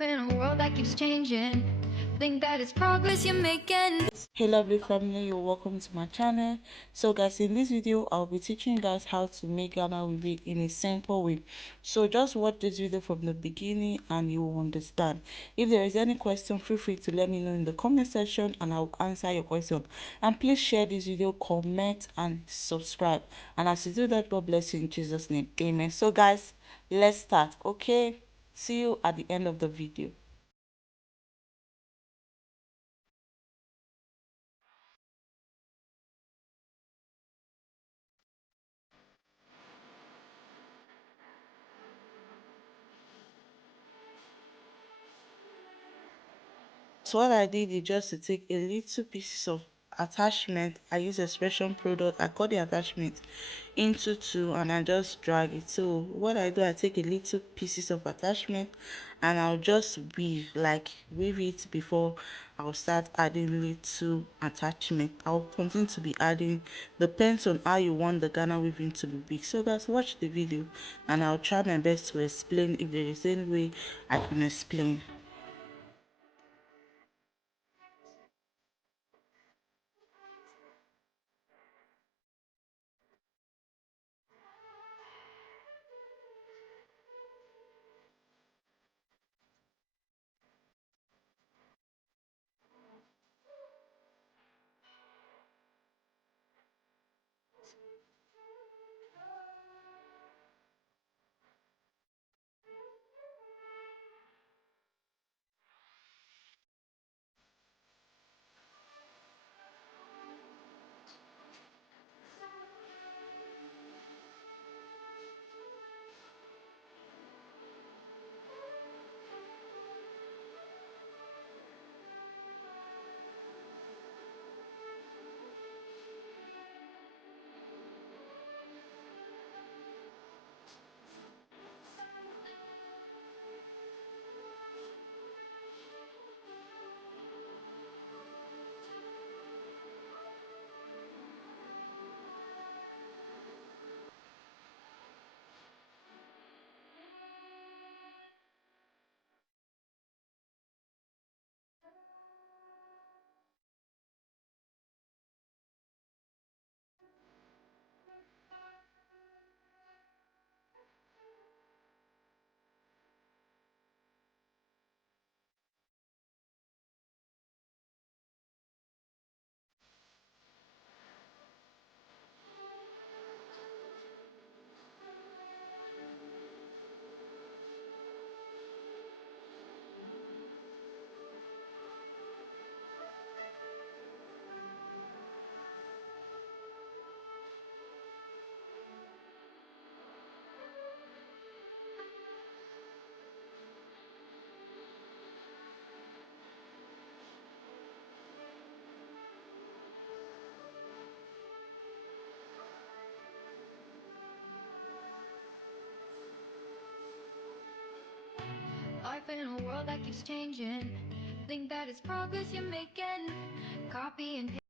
In a world that keeps changing, think that it's progress you're making. Hey lovely family, you're welcome to my channel. So guys, in this video I'll be teaching you guys how to make Ghana wig in a simple way. So just watch this video from the beginning and you will understand. If there is any question, feel free to let me know in the comment section and I'll answer your question. And please share this video, comment and subscribe. And as you do that, God bless you in Jesus name, amen. So guys, let's start. Okay, see you at the end of the video. So what I did is just to take a little pieces of attachment. I use expression product. I cut the attachment into two and I just drag it. So what I do, I take a little pieces of attachment and I'll just weave it before I'll start adding little attachment. I'll continue to be adding, depends on how you want the Ghana weaving to be big. So guys, watch the video and I'll try my best to explain if there is any way I can explain. Life in a world that keeps changing, think that it's progress you're making. Copy and paste.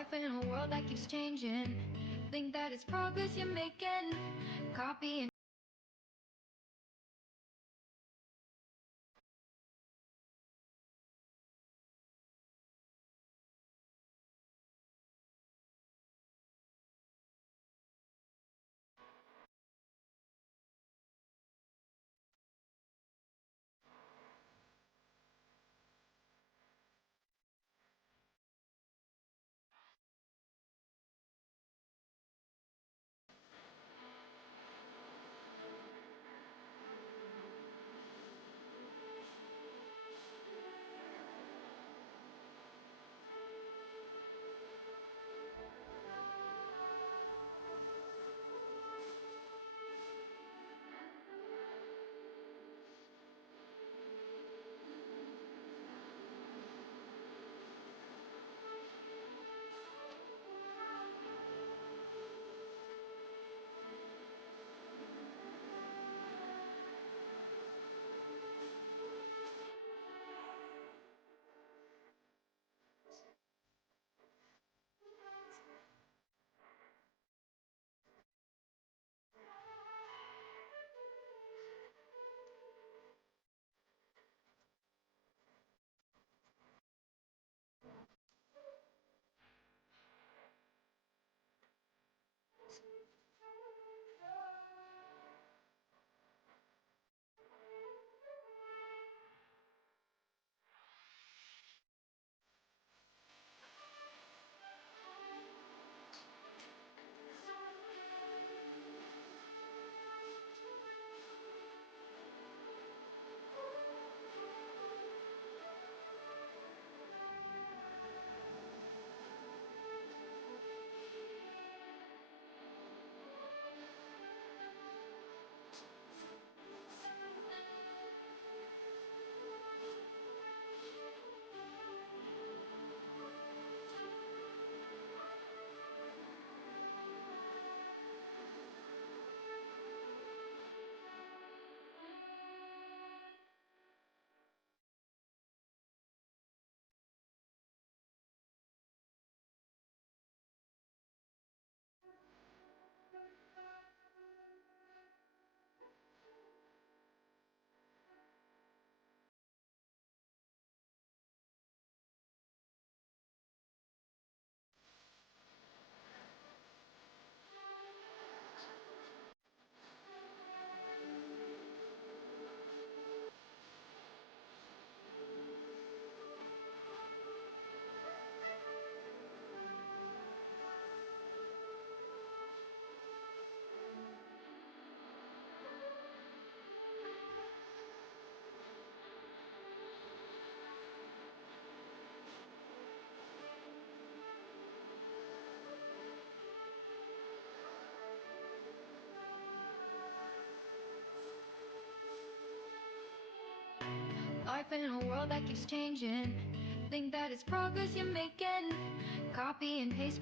Life in a world that keeps changing. Think that it's progress you're making. Copy and life in a world that keeps changing. Think that it's progress you're making. Copy and paste.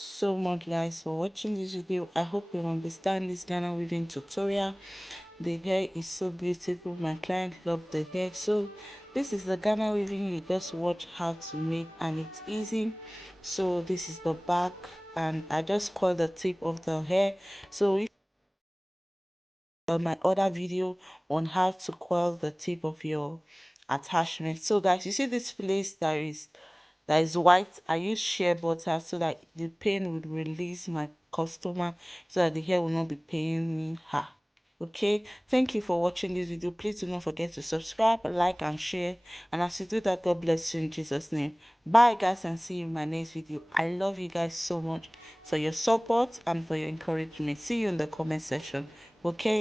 so much guys for watching this video. I hope you understand this Ghana weaving tutorial. The hair is so beautiful. My client loved the hair. So this is the Ghana weaving you just watch how to make, and it's easy. So this is the back, and I just coil the tip of the hair. So if on my other video on how to coil the tip of your attachment. So guys, you see this place that is white, I use shea butter so that the pain would release my customer, so that the hair will not be paying me her. Okay, thank you for watching this video. Please do not forget to subscribe, like and share, and as you do that, God bless you in Jesus name. Bye guys, and see you in my next video. I love you guys so much for your support and for your encouragement. See you in the comment section. Okay.